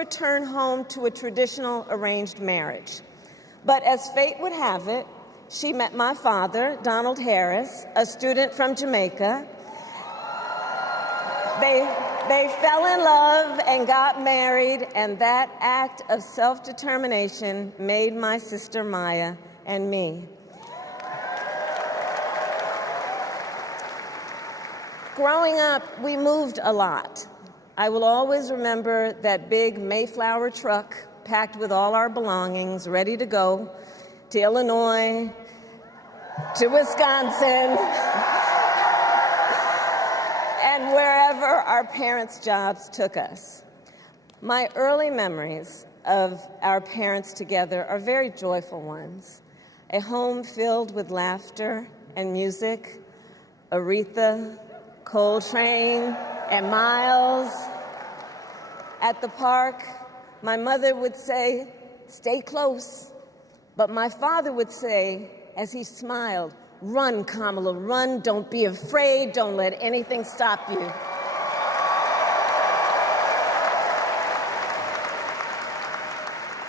return home to a traditional arranged marriage. But as fate would have it, she met my father, Donald Harris, a student from Jamaica. They fell in love and got married, and that act of self-determination made my sister Maya and me. Growing up, we moved a lot. I will always remember that big Mayflower truck packed with all our belongings, ready to go to Illinois, to Wisconsin, and wherever our parents' jobs took us. My early memories of our parents together are very joyful ones. A home filled with laughter and music, Aretha, Coltrane, and Miles. At the park, my mother would say, "Stay close." But my father would say, as he smiled, "Run, Kamala, run. Don't be afraid. Don't let anything stop you."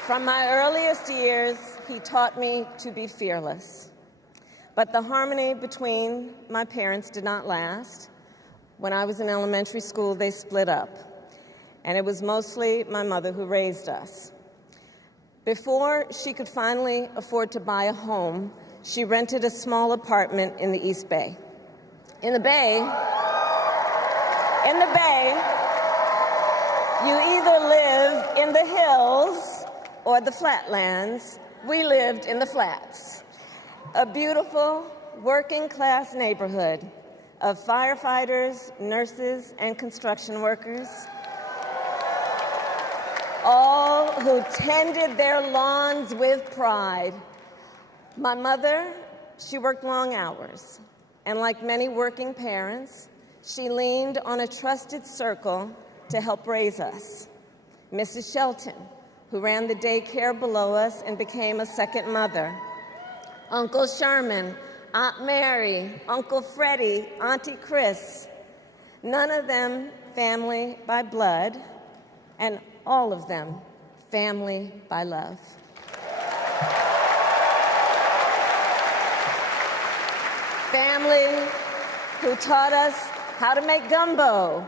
From my earliest years, he taught me to be fearless. But the harmony between my parents did not last. When I was in elementary school, they split up, and it was mostly my mother who raised us. Before she could finally afford to buy a home, she rented a small apartment in the East Bay. In the Bay, you either live in the hills or the flatlands. We lived in the flats, a beautiful working-class neighborhood of firefighters, nurses, and construction workers, all who tended their lawns with pride. My mother, she worked long hours, and like many working parents, she leaned on a trusted circle to help raise us. Mrs. Shelton, who ran the daycare below us and became a second mother. Uncle Sherman, Aunt Mary, Uncle Freddie, Auntie Chris, none of them family by blood, and all of them family by love. Family who taught us how to make gumbo,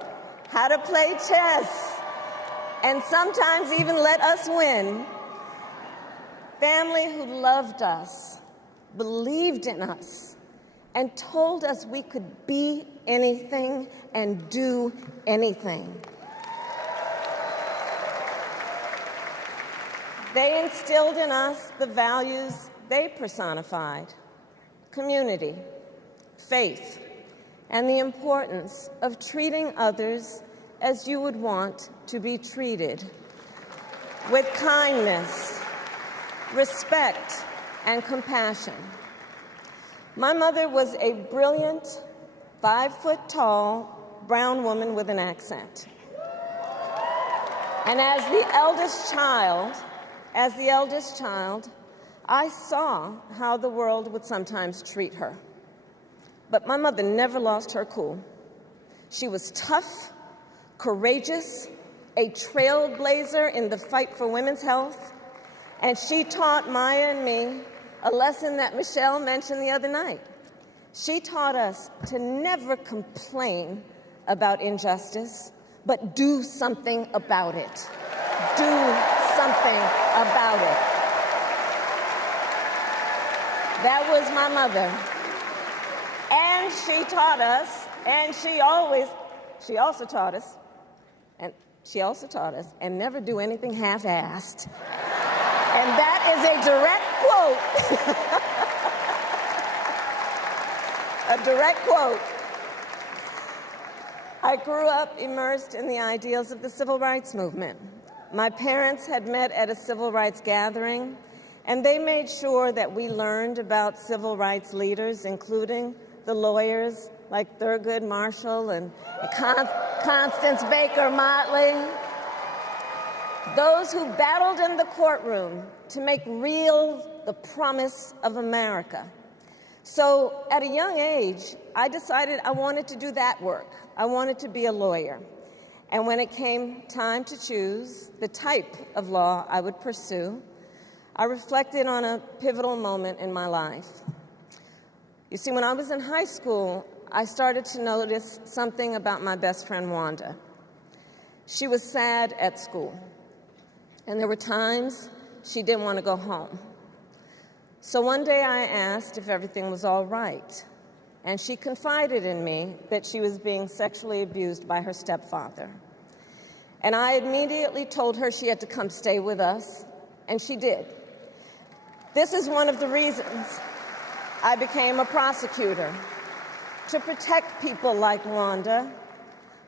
how to play chess, and sometimes even let us win. Family who loved us, believed in us, and told us we could be anything and do anything. They instilled in us the values they personified: community, faith, and the importance of treating others as you would want to be treated, with kindness, respect, and compassion. My mother was a brilliant, 5-foot-tall, brown woman with an accent. And as the eldest child, I saw how the world would sometimes treat her. But my mother never lost her cool. She was tough, courageous, a trailblazer in the fight for women's health, and she taught Maya and me a lesson that Michelle mentioned the other night. She taught us to never complain about injustice, but do something about it. Do something about it. That was my mother. And she taught us, and she also taught us, and never do anything half-assed. And that is a direct quote. A direct quote. I grew up immersed in the ideals of the civil rights movement. My parents had met at a civil rights gathering, and they made sure that we learned about civil rights leaders, including the lawyers like Thurgood Marshall and Constance Baker Motley, those who battled in the courtroom to make real the promise of America. So at a young age, I decided I wanted to do that work. I wanted to be a lawyer. And when it came time to choose the type of law I would pursue, I reflected on a pivotal moment in my life. You see, when I was in high school, I started to notice something about my best friend, Wanda. She was sad at school, and there were times she didn't want to go home. So one day I asked if everything was all right, and she confided in me that she was being sexually abused by her stepfather. And I immediately told her she had to come stay with us, and she did. This is one of the reasons I became a prosecutor, to protect people like Wanda,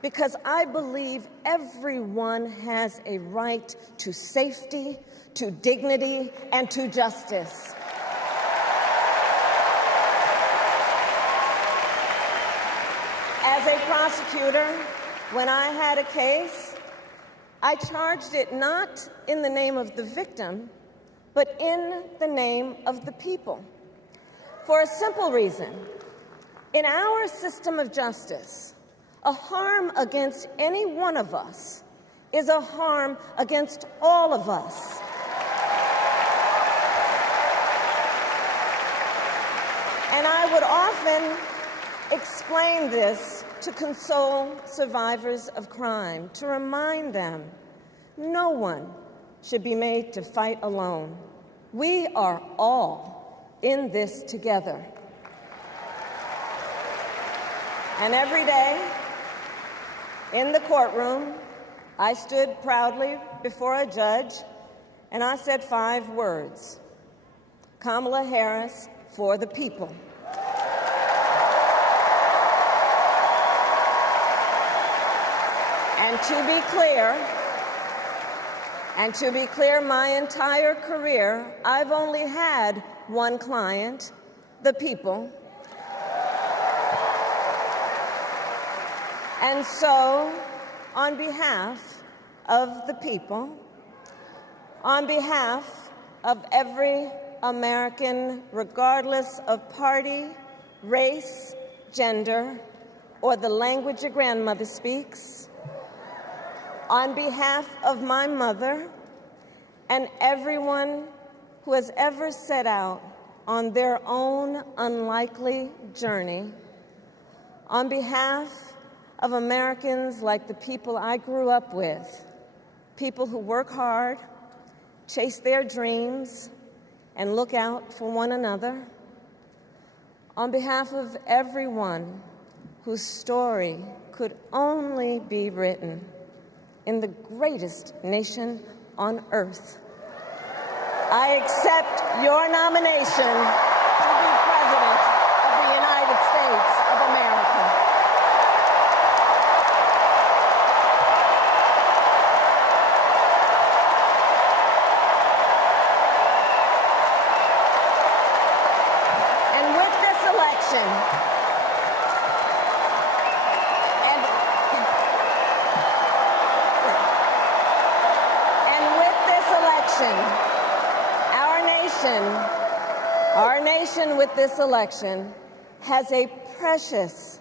because I believe everyone has a right to safety, to dignity, and to justice. As a prosecutor, when I had a case, I charged it not in the name of the victim, but in the name of the people. For a simple reason. In our system of justice, a harm against any one of us is a harm against all of us. And I would often explain this to console survivors of crime, to remind them no one should be made to fight alone. We are all in this together. And every day in the courtroom, I stood proudly before a judge and I said 5 words: Kamala Harris for the people. And to be clear, my entire career, I've only had one client, the people. And so, on behalf of the people, on behalf of every American, regardless of party, race, gender, or the language your grandmother speaks, on behalf of my mother and everyone who has ever set out on their own unlikely journey, on behalf of Americans like the people I grew up with, people who work hard, chase their dreams, and look out for one another, on behalf of everyone whose story could only be written in the greatest nation on earth, I accept your nomination to be President of the United States of America. And with this election, our nation with this election has a precious,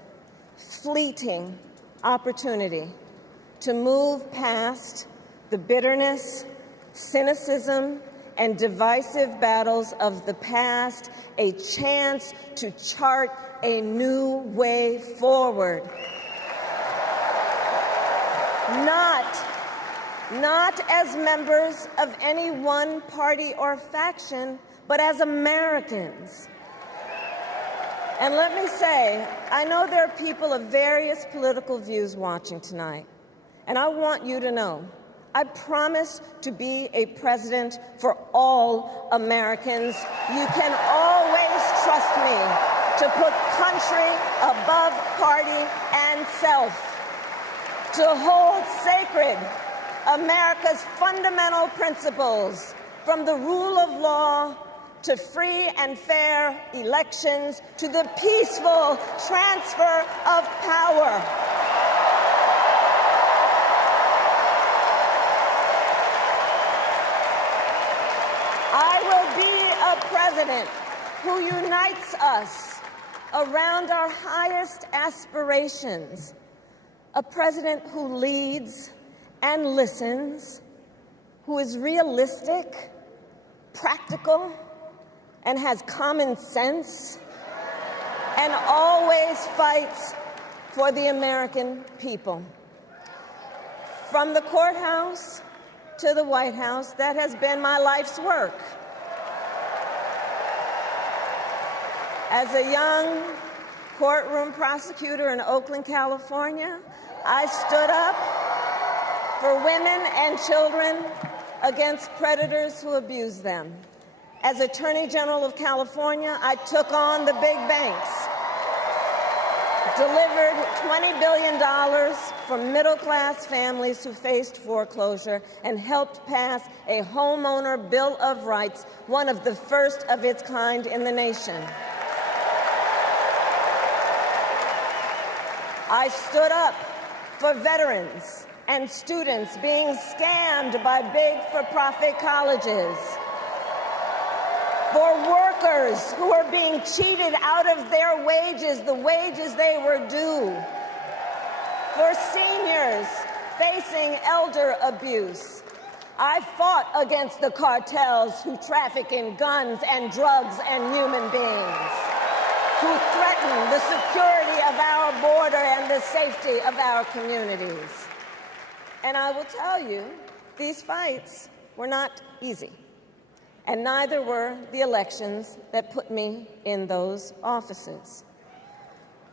fleeting opportunity to move past the bitterness, cynicism, and divisive battles of the past, a chance to chart a new way forward. Not as members of any one party or faction, but as Americans. And let me say, I know there are people of various political views watching tonight, and I want you to know, I promise to be a president for all Americans. You can always trust me to put country above party and self, to hold sacred America's fundamental principles, from the rule of law to free and fair elections to the peaceful transfer of power. I will be a president who unites us around our highest aspirations, a president who leads and listens, who is realistic, practical, and has common sense, and always fights for the American people. From the courthouse to the White House, that has been my life's work. As a young courtroom prosecutor in Oakland, California, I stood up for women and children against predators who abuse them. As Attorney General of California, I took on the big banks, delivered $20 billion for middle-class families who faced foreclosure, and helped pass a homeowner Bill of Rights, one of the first of its kind in the nation. I stood up for veterans and students being scammed by big for-profit colleges, for workers who are being cheated out of their wages, the wages they were due, for seniors facing elder abuse. I fought against the cartels who traffic in guns and drugs and human beings, who threaten the security of our border and the safety of our communities. And I will tell you, these fights were not easy, and neither were the elections that put me in those offices.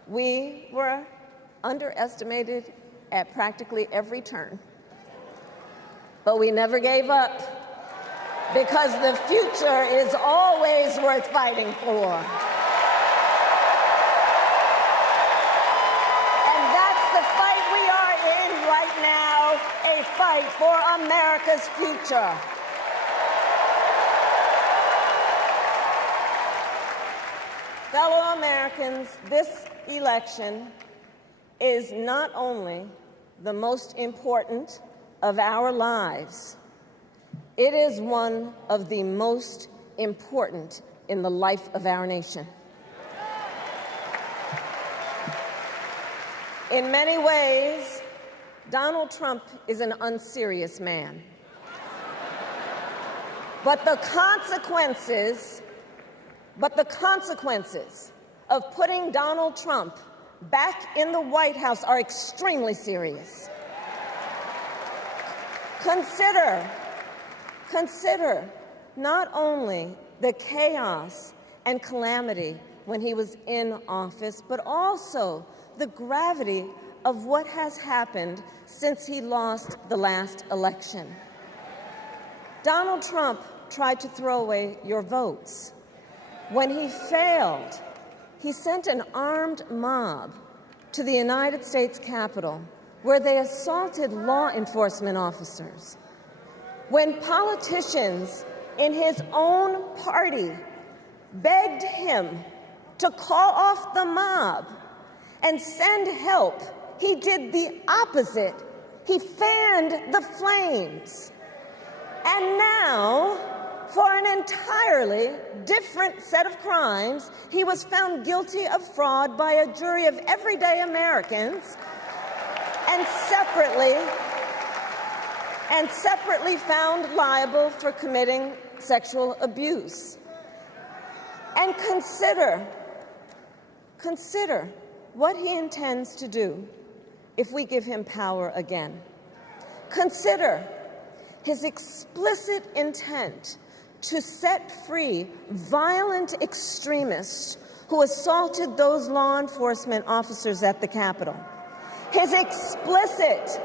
We were underestimated at practically every turn, but we never gave up, because the future is always worth fighting for. Fight for America's future. Fellow Americans, this election is not only the most important of our lives, it is one of the most important in the life of our nation. In many ways, Donald Trump is an unserious man. But the consequences of putting Donald Trump back in the White House are extremely serious. Consider not only the chaos and calamity when he was in office, but also the gravity of what has happened since he lost the last election. Donald Trump tried to throw away your votes. When he failed, he sent an armed mob to the United States Capitol, where they assaulted law enforcement officers. When politicians in his own party begged him to call off the mob and send help, he did the opposite. He fanned the flames. And now, for an entirely different set of crimes, he was found guilty of fraud by a jury of everyday Americans, and separately found liable for committing sexual abuse. And consider what he intends to do if we give him power again. Consider his explicit intent to set free violent extremists who assaulted those law enforcement officers at the Capitol. His explicit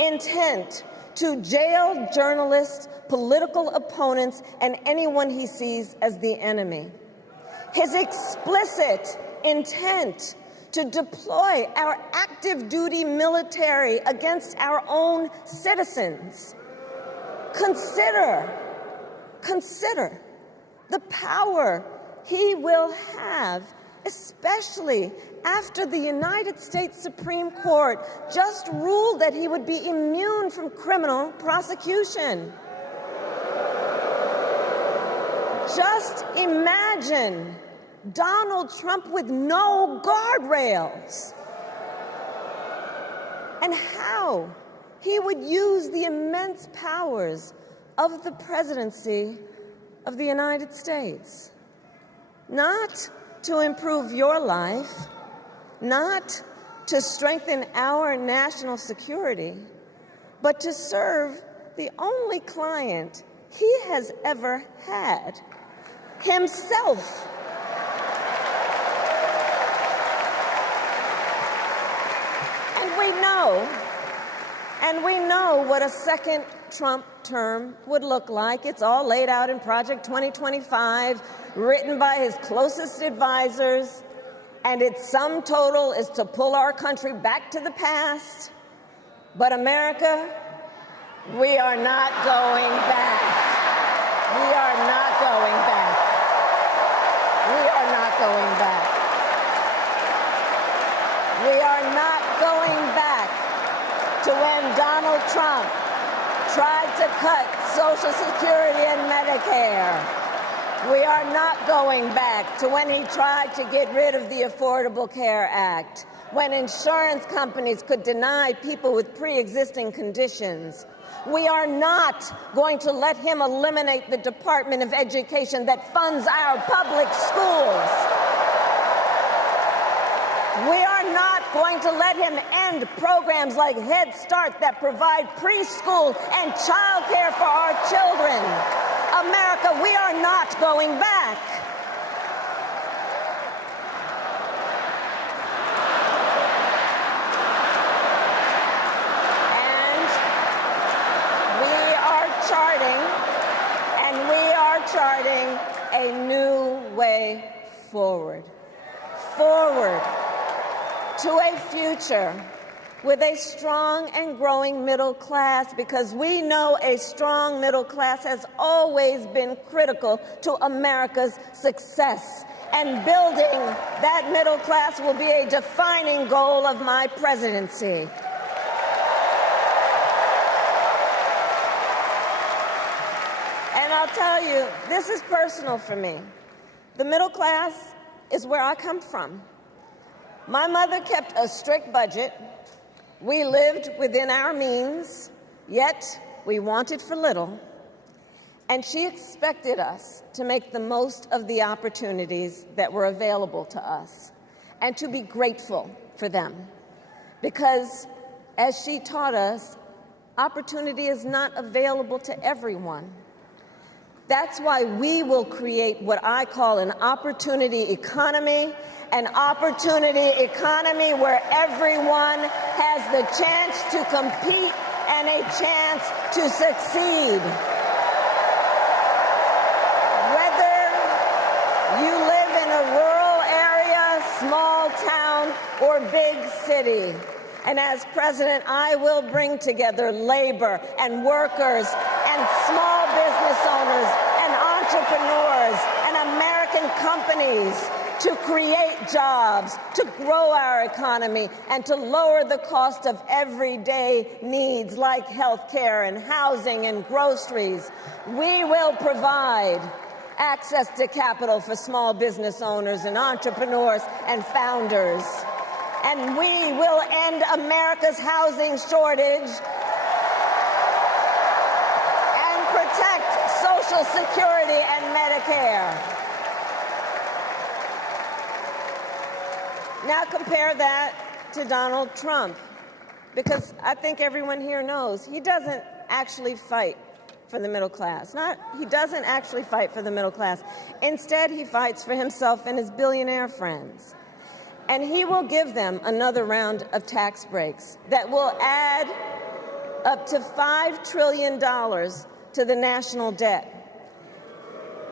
intent to jail journalists, political opponents, and anyone he sees as the enemy. His explicit intent to deploy our active duty military against our own citizens. Consider the power he will have, especially after the United States Supreme Court just ruled that he would be immune from criminal prosecution. Just imagine Donald Trump with no guardrails. and how he would use the immense powers of the presidency of the United States, not to improve your life, not to strengthen our national security, but to serve the only client he has ever had, himself. And we know what a second Trump term would look like. It's all laid out in Project 2025, written by his closest advisors, and its sum total is to pull our country back to the past. But America, we are not going back. We are not going back. We are not going back. We are not going back to when Donald Trump tried to cut Social Security and Medicare. We are not going back to when he tried to get rid of the Affordable Care Act, when insurance companies could deny people with pre-existing conditions. We are not going to let him eliminate the Department of Education that funds our public schools. We are not going to let him end programs like Head Start that provide preschool and child care for our children. America, we are not going back. And we are charting a new way forward. Forward to a future with a strong and growing middle class, because we know a strong middle class has always been critical to America's success. And building that middle class will be a defining goal of my presidency. And I'll tell you, this is personal for me. The middle class is where I come from. My mother kept a strict budget. We lived within our means, yet we wanted for little. And she expected us to make the most of the opportunities that were available to us and to be grateful for them. Because, as she taught us, opportunity is not available to everyone. That's why we will create what I call an opportunity economy, an opportunity economy where everyone has the chance to compete and a chance to succeed. Whether you live in a rural area, small town, or big city. And as president, I will bring together labor and workers and small business owners and entrepreneurs and American companies to create jobs, to grow our economy, and to lower the cost of everyday needs like health care and housing and groceries. We will provide access to capital for small business owners and entrepreneurs and founders. And we will end America's housing shortage and protect Social Security and Medicare. Now compare that to Donald Trump, because I think everyone here knows he doesn't actually fight for the middle class. He doesn't actually fight for the middle class. Instead, he fights for himself and his billionaire friends. And he will give them another round of tax breaks that will add up to $5 trillion to the national debt.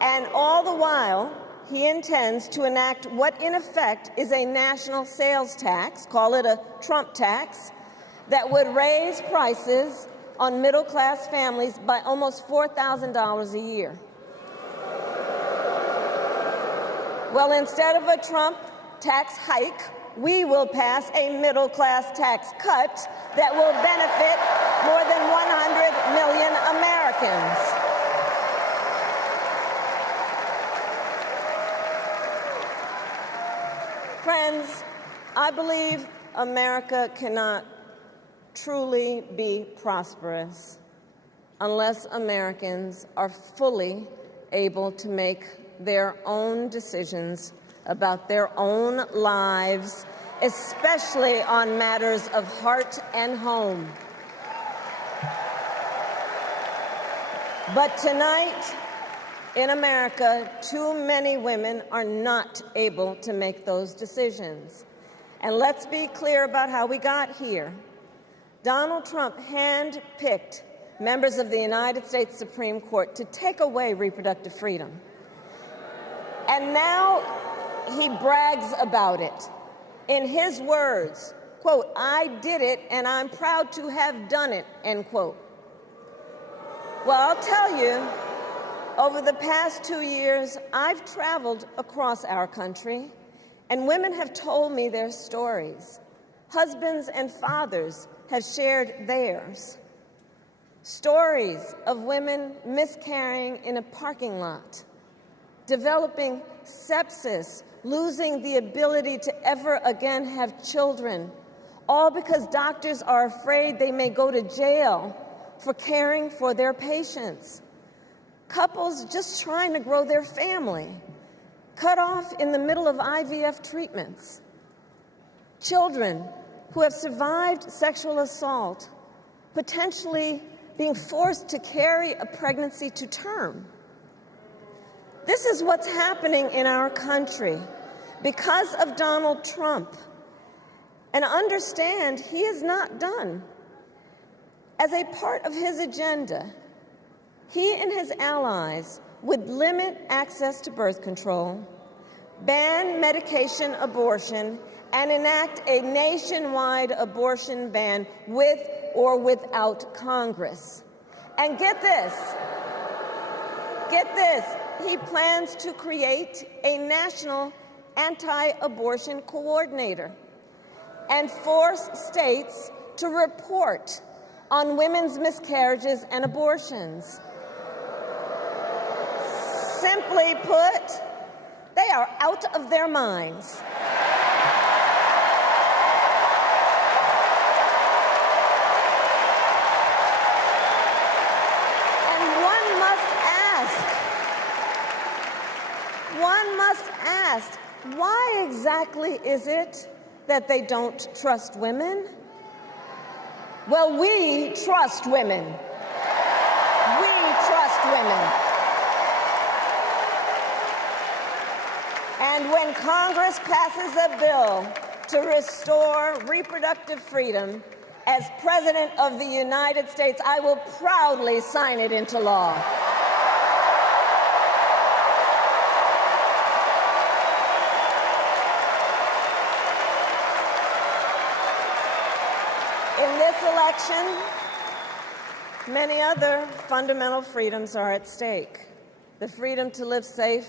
And all the while, he intends to enact what in effect is a national sales tax, call it a Trump tax, that would raise prices on middle-class families by almost $4,000 a year. Well, instead of a Trump tax hike, we will pass a middle-class tax cut that will benefit more than 100 million Americans. Friends, I believe America cannot truly be prosperous unless Americans are fully able to make their own decisions about their own lives, especially on matters of heart and home. But tonight, in America, too many women are not able to make those decisions. And let's be clear about how we got here. Donald Trump handpicked members of the United States Supreme Court to take away reproductive freedom. And now he brags about it. In his words, quote, "I did it and I'm proud to have done it," end quote. Well, I'll tell you, over the past 2 years, I've traveled across our country, and women have told me their stories. Husbands and fathers have shared theirs. Stories of women miscarrying in a parking lot, developing sepsis, losing the ability to ever again have children, all because doctors are afraid they may go to jail for caring for their patients. Couples just trying to grow their family, cut off in the middle of IVF treatments. Children who have survived sexual assault, potentially being forced to carry a pregnancy to term. This is what's happening in our country because of Donald Trump. And understand, he is not done. As a part of his agenda, he and his allies would limit access to birth control, ban medication abortion, and enact a nationwide abortion ban with or without Congress. And get this, he plans to create a national anti-abortion coordinator and force states to report on women's miscarriages and abortions. Simply put, they are out of their minds. And one must ask, why exactly is it that they don't trust women? Well, we trust women. We trust women. And when Congress passes a bill to restore reproductive freedom, as President of the United States, I will proudly sign it into law. In this election, many other fundamental freedoms are at stake. The freedom to live safe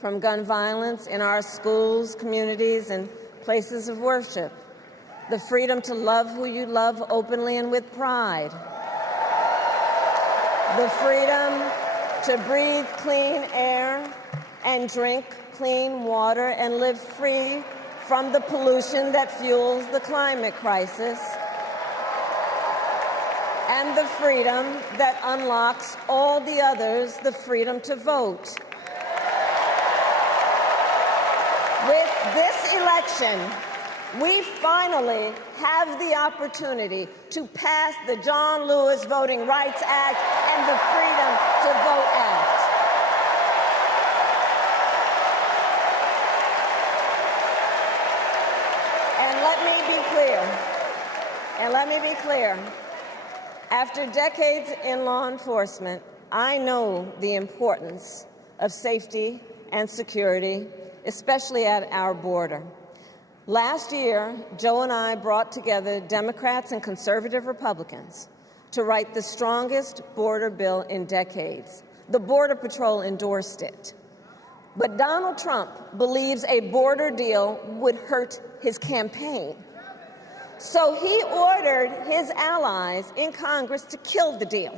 from gun violence in our schools, communities, and places of worship. The freedom to love who you love openly and with pride. The freedom to breathe clean air and drink clean water and live free from the pollution that fuels the climate crisis. And the freedom that unlocks all the others, the freedom to vote. With this election, we finally have the opportunity to pass the John Lewis Voting Rights Act and the Freedom to Vote Act. And let me be clear. After decades in law enforcement, I know the importance of safety and security, especially at our border. Last year, Joe and I brought together Democrats and conservative Republicans to write the strongest border bill in decades. The Border Patrol endorsed it. But Donald Trump believes a border deal would hurt his campaign. So he ordered his allies in Congress to kill the deal.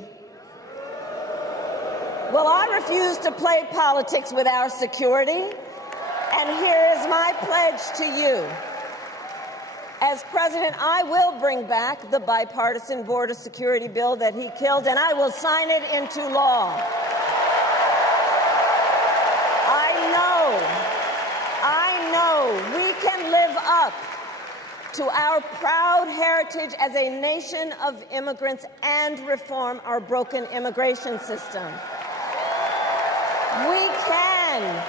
Well, I refuse to play politics with our security, and here is my pledge to you. As president, I will bring back the bipartisan border security bill that he killed, and I will sign it into law. I know we can live up to our proud heritage as a nation of immigrants and reform our broken immigration system. We can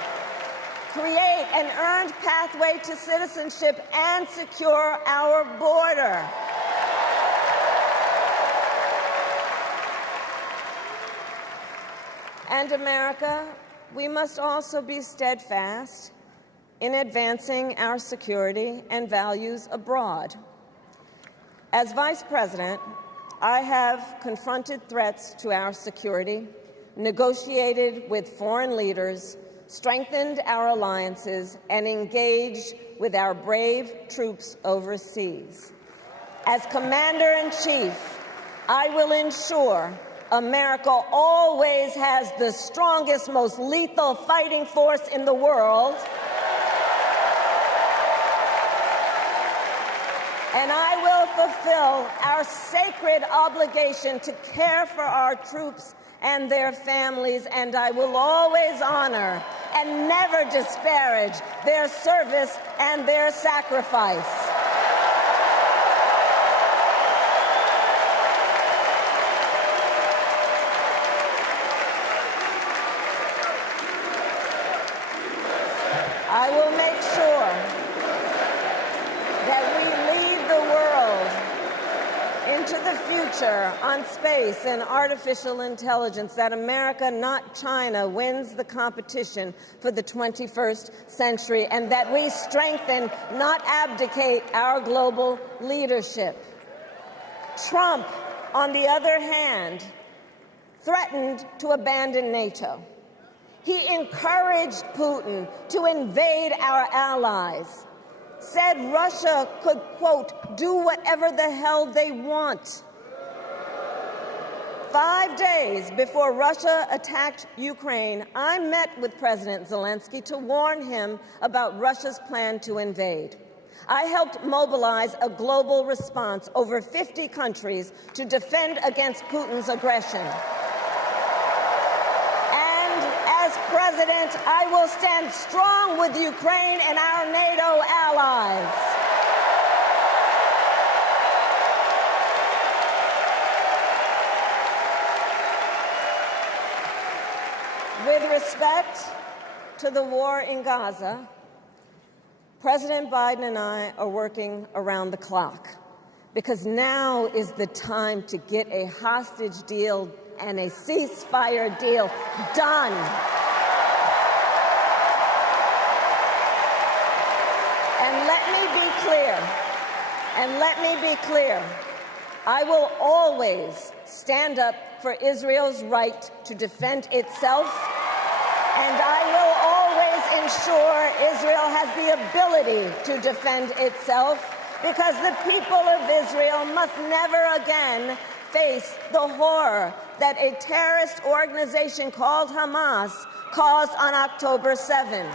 create an earned pathway to citizenship and secure our border. And America, we must also be steadfast in advancing our security and values abroad. As Vice President, I have confronted threats to our security, negotiated with foreign leaders, strengthened our alliances, and engaged with our brave troops overseas. As Commander-in-Chief, I will ensure America always has the strongest, most lethal fighting force in the world, and I will fulfill our sacred obligation to care for our troops and their families, and I will always honor and never disparage their service and their sacrifice. I will make sure that we lead the world into the future on space and artificial intelligence, that America, not China, wins the competition for the 21st century, and that we strengthen, not abdicate, our global leadership. Trump, on the other hand, threatened to abandon NATO. He encouraged Putin to invade our allies, said Russia could, quote, do whatever the hell they want. 5 days before Russia attacked Ukraine, I met with President Zelensky to warn him about Russia's plan to invade. I helped mobilize a global response, over 50 countries, to defend against Putin's aggression. As president, I will stand strong with Ukraine and our NATO allies. With respect to the war in Gaza, President Biden and I are working around the clock, because now is the time to get a hostage deal and a ceasefire deal done. And let me be clear, I will always stand up for Israel's right to defend itself, and I will always ensure Israel has the ability to defend itself, because the people of Israel must never again face the horror that a terrorist organization called Hamas caused on October 7,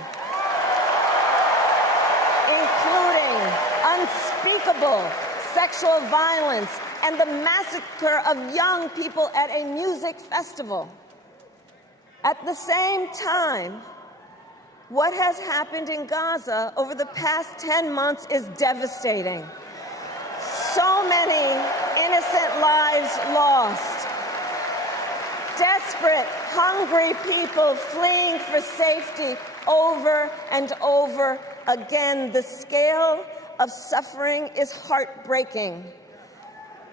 including unspeakable sexual violence and the massacre of young people at a music festival. At the same time, what has happened in Gaza over the past 10 months is devastating. So many innocent lives lost. Desperate, hungry people fleeing for safety over and over again. The scale of suffering is heartbreaking.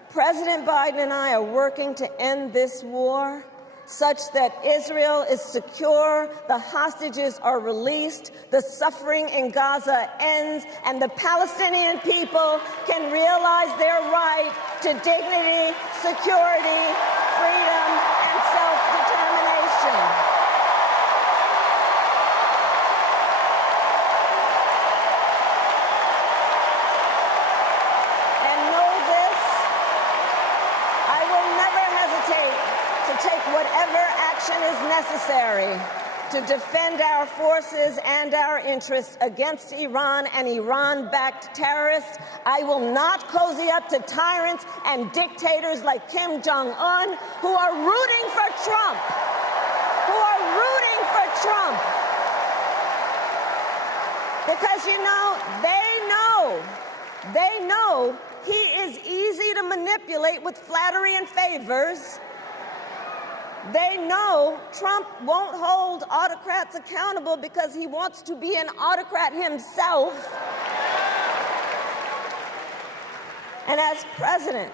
President Biden and I are working to end this war such that Israel is secure, the hostages are released, the suffering in Gaza ends, and the Palestinian people can realize their right to dignity, security, freedom, and self-determination. Whatever action is necessary to defend our forces and our interests against Iran and Iran-backed terrorists. I will not cozy up to tyrants and dictators like Kim Jong-un who are rooting for Trump, Because, you know, they know he is easy to manipulate with flattery and favors. They know Trump won't hold autocrats accountable because he wants to be an autocrat himself. And as president,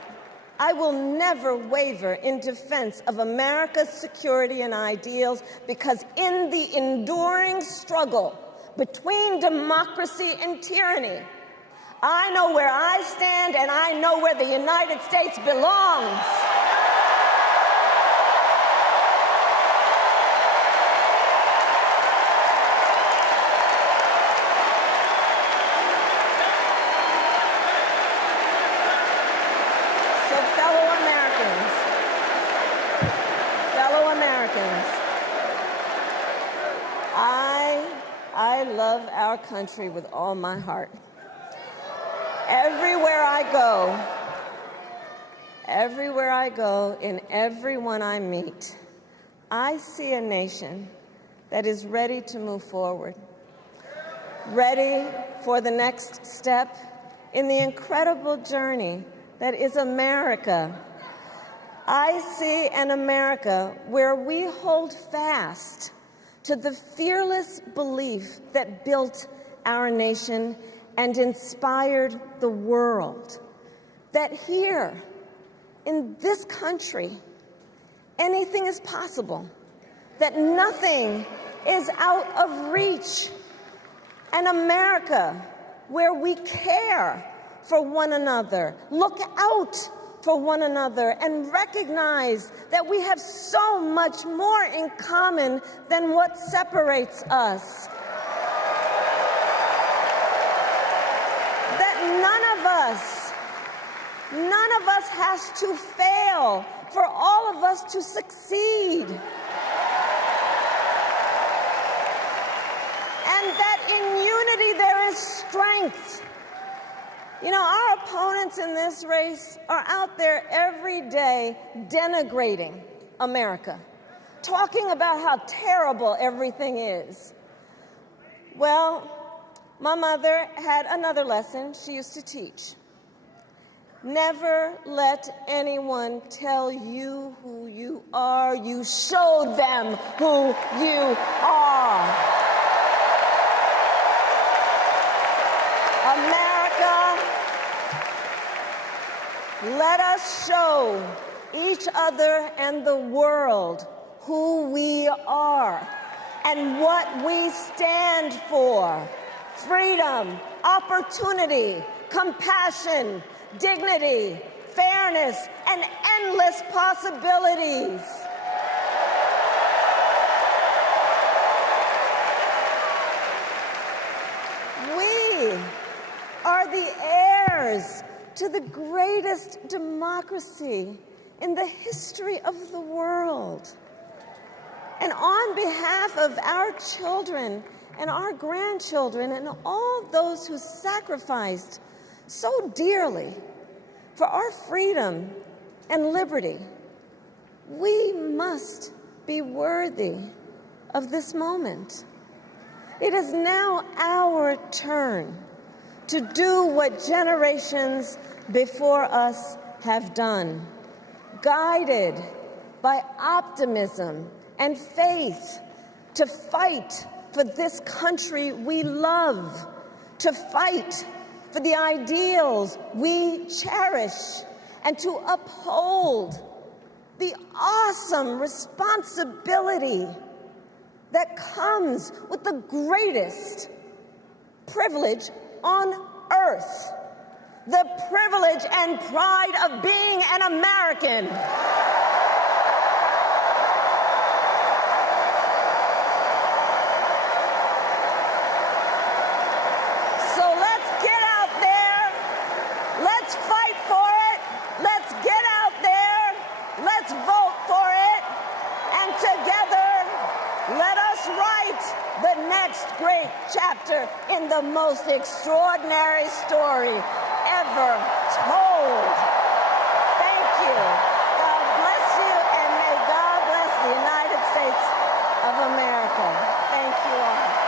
I will never waver in defense of America's security and ideals, because in the enduring struggle between democracy and tyranny, I know where I stand and I know where the United States belongs. I love our country with all my heart. Everywhere I go, in everyone I meet, I see a nation that is ready to move forward, ready for the next step in the incredible journey that is America. I see an America where we hold fast to the fearless belief that built our nation and inspired the world, that here in this country, anything is possible, that nothing is out of reach. An America where we care for one another, look out for one another, and recognize that we have so much more in common than what separates us. That none of us has to fail for all of us to succeed. And that in unity there is strength. You know, our opponents in this race are out there every day denigrating America, talking about how terrible everything is. Well, my mother had another lesson she used to teach. Never let anyone tell you who you are. You show them who you are. America, let us show each other and the world who we are and what we stand for. Freedom, opportunity, compassion, dignity, fairness, and endless possibilities. We are the heirs to the greatest democracy in the history of the world. And on behalf of our children and our grandchildren and all those who sacrificed so dearly for our freedom and liberty, we must be worthy of this moment. It is now our turn to do what generations before us have done, guided by optimism and faith, to fight for this country we love, to fight for the ideals we cherish, and to uphold the awesome responsibility that comes with the greatest privilege on earth, the privilege and pride of being an American. So let's get out there, let's fight for it, let's get out there, let's vote for it, and together, let us rise. great chapter in the most extraordinary story ever told. Thank you. God bless you, and may God bless the United States of America. Thank you all.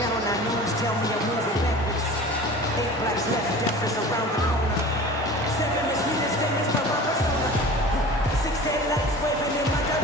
Channel 9 News tell me I'm moving backwards. 8 blacks left, death is around the corner. 7 machinists, famous by my persona. 6 headlights waving in my direction.